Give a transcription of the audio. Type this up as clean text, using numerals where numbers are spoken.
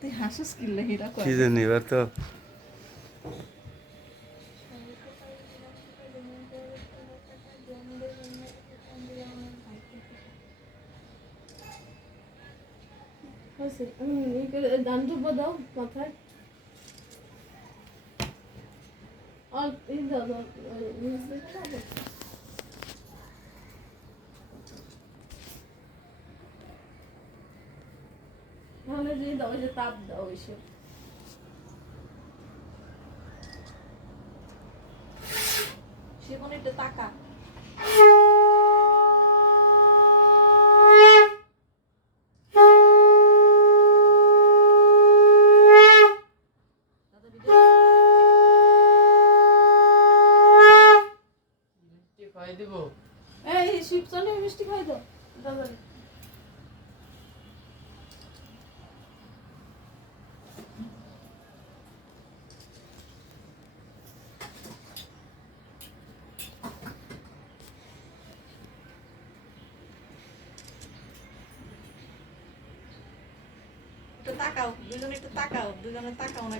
তুই হাসিস কিনলে হিরা কি জানি এবার তো দান দুব্বো দাও মাথায় আর এই দাও নাহলে যে দাও যে তাপ দাও এসব সে কোন একটা টাকা এই শিবচনে মিষ্টি খাই দাও দাদা একটু তাকাও দুজনে একটু তাকাও দুজনে তাকাও না